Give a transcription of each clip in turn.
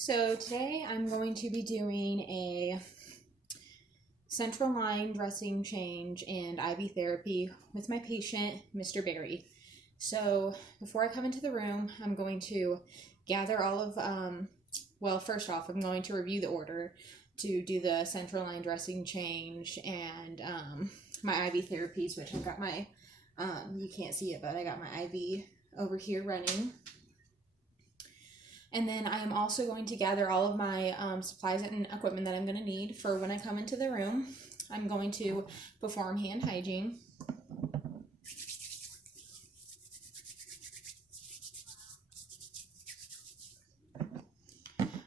So today I'm going to be doing a central line dressing change and IV therapy with my patient, Mr. Berry. So before I come into the room, I'm going to gather all of, first off, I'm going to review the order to do the central line dressing change and my IV therapies, which I've got my, you can't see it, but I got my IV over here running. And then I am also going to gather all of my supplies and equipment that I'm going to need for when I come into the room. I'm going to perform hand hygiene.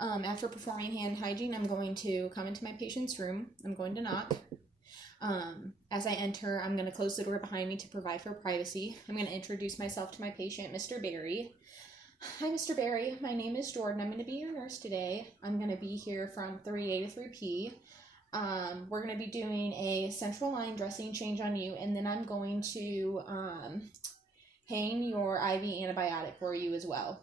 After performing hand hygiene, I'm going to come into my patient's room. I'm going to knock. As I enter, I'm going to close the door behind me to provide for privacy. I'm going to introduce myself to my patient, Mr. Berry. Hi, Mr. Berry. My name is Jordan. I'm going to be your nurse today. I'm going to be here from 3A to 3P. We're going to be doing a central line dressing change on you, and then I'm going to hang your IV antibiotic for you as well.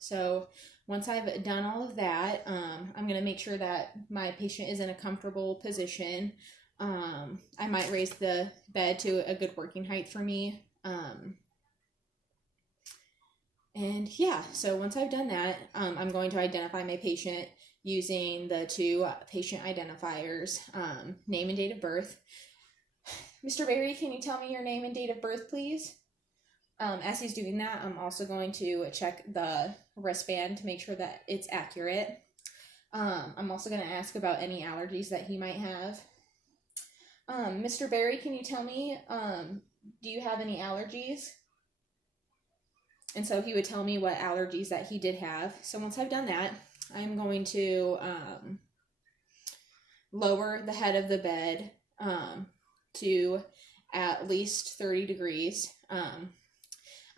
So once I've done all of that, I'm going to make sure that my patient is in a comfortable position. I might raise the bed to a good working height for me. And yeah, so once I've done that, I'm going to identify my patient using the two patient identifiers, name and date of birth. Mr. Berry, can you tell me your name and date of birth, please? As he's doing that, I'm also going to check the wristband to make sure that it's accurate. I'm also going to ask about any allergies that he might have. Mr. Berry, can you tell me, do you have any allergies? And so he would tell me what allergies that he did have. So once I've done that, I'm going to lower the head of the bed to at least 30 degrees. I'm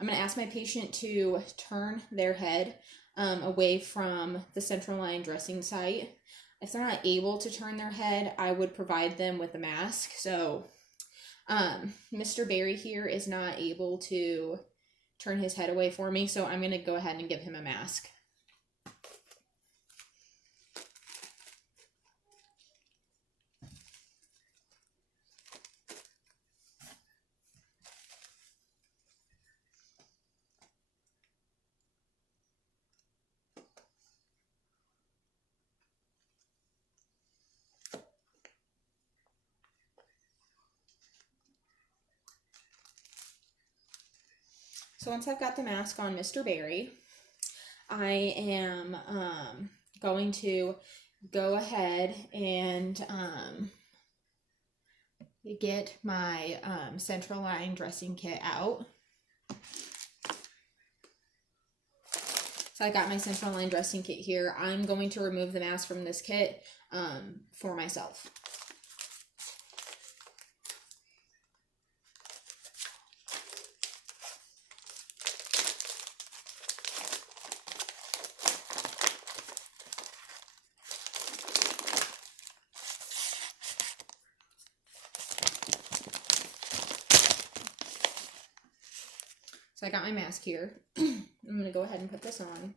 going to ask my patient to turn their head away from the central line dressing site. If they're not able to turn their head, I would provide them with a mask. So Mr. Berry here is not able to turn his head away for me, so I'm going to go ahead and give him a mask. So once I've got the mask on Mr. Berry, I am going to go ahead and get my central line dressing kit out. So I got my central line dressing kit here. I'm going to remove the mask from this kit for myself. So I got my mask here. I'm going to go ahead and put this on.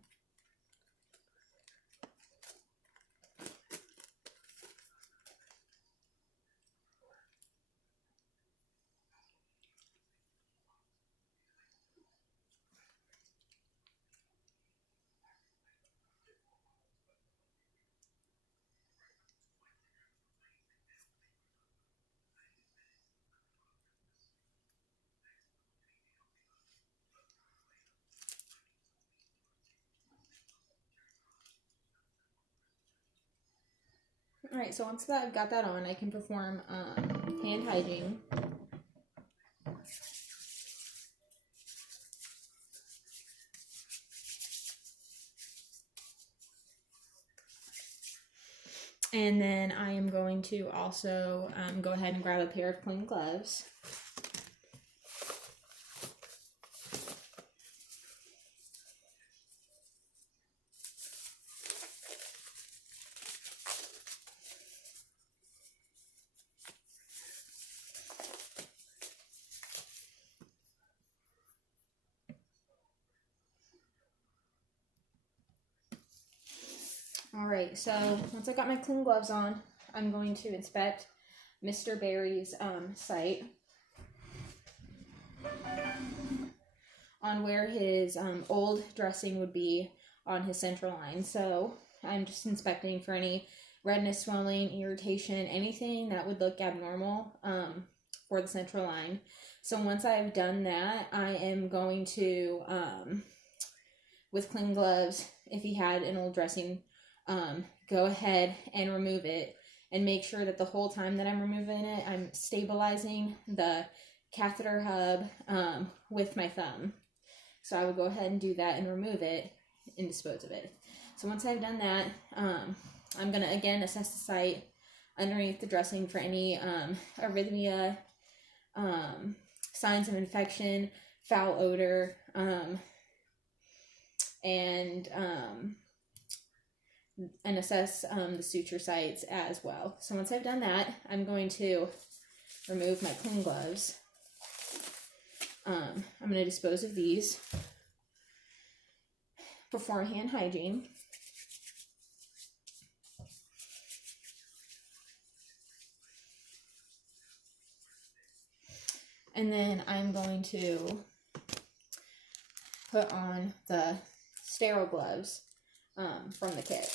Alright, so once I've got that on, I can perform hand hygiene. And then I am going to also go ahead and grab a pair of clean gloves. All right, so once I got my clean gloves on, I'm going to inspect Mr. Barry's site on where his old dressing would be on his central line. So I'm just inspecting for any redness, swelling, irritation, anything that would look abnormal for the central line. So once I've done that, I am going to, with clean gloves, if he had an old dressing, go ahead and remove it, and make sure that the whole time that I'm removing it, I'm stabilizing the catheter hub with my thumb. So I would go ahead and do that and remove it and dispose of it. So once I've done that, I'm going to again assess the site underneath the dressing for any arrhythmia, signs of infection, foul odor, and assess the suture sites as well. So once I've done that, I'm going to remove my clean gloves. I'm going to dispose of these, perform hand hygiene, and then I'm going to put on the sterile gloves from the kit.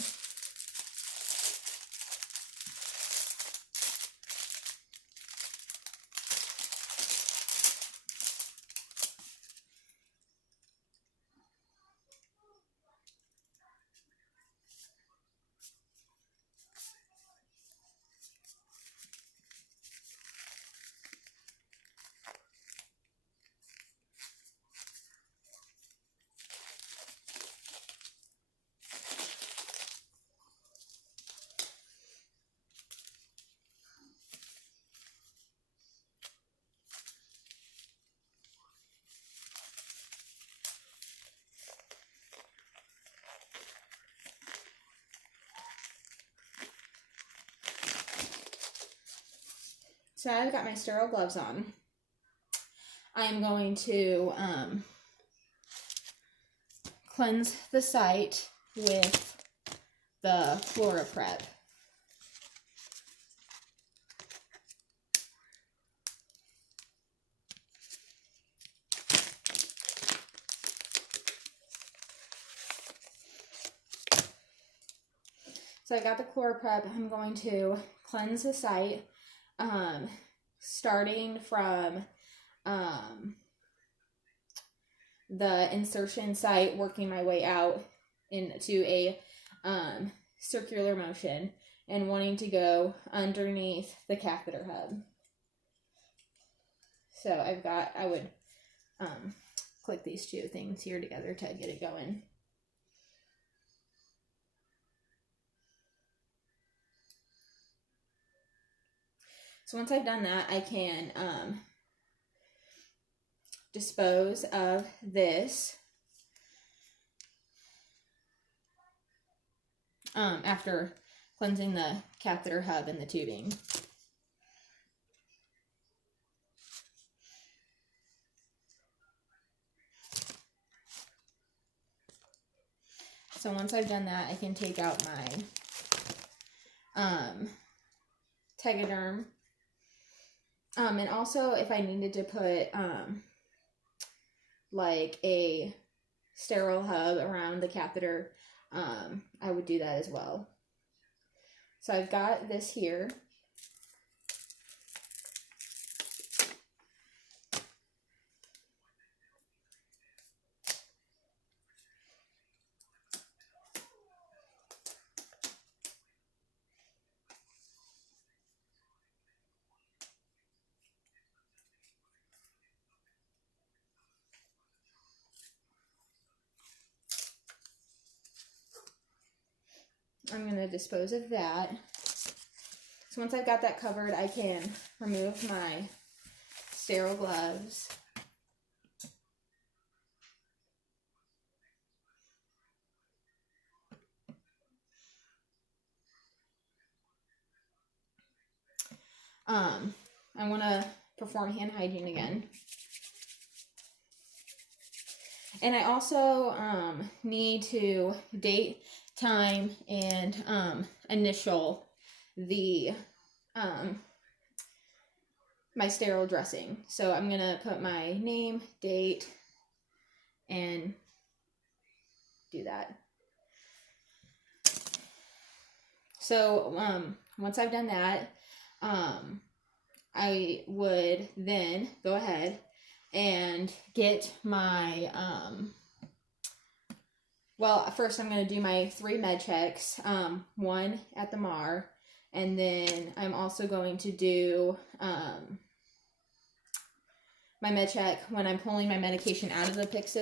So I've got my sterile gloves on. I am going to cleanse the site with the FloraPrep. So I got the FloraPrep. I'm going to cleanse the site, starting from the insertion site, working my way out into a circular motion and wanting to go underneath the catheter hub. So I would click these two things here together to get it going. So once I've done that, I can dispose of this after cleansing the catheter hub and the tubing. So once I've done that, I can take out my Tegaderm. And also, if I needed to put like a sterile hub around the catheter, I would do that as well. So I've got this here. I'm going to dispose of that. So once I've got that covered, I can remove my sterile gloves. I want to perform hand hygiene again. And I also need to date time and initial the my sterile dressing. So I'm going to put my name, date, and do that. So once I've done that, I would then go ahead and get my, well, first I'm going to do my 3 med checks, 1 at the MAR, and then I'm also going to do my med check when I'm pulling my medication out of the Pyxis.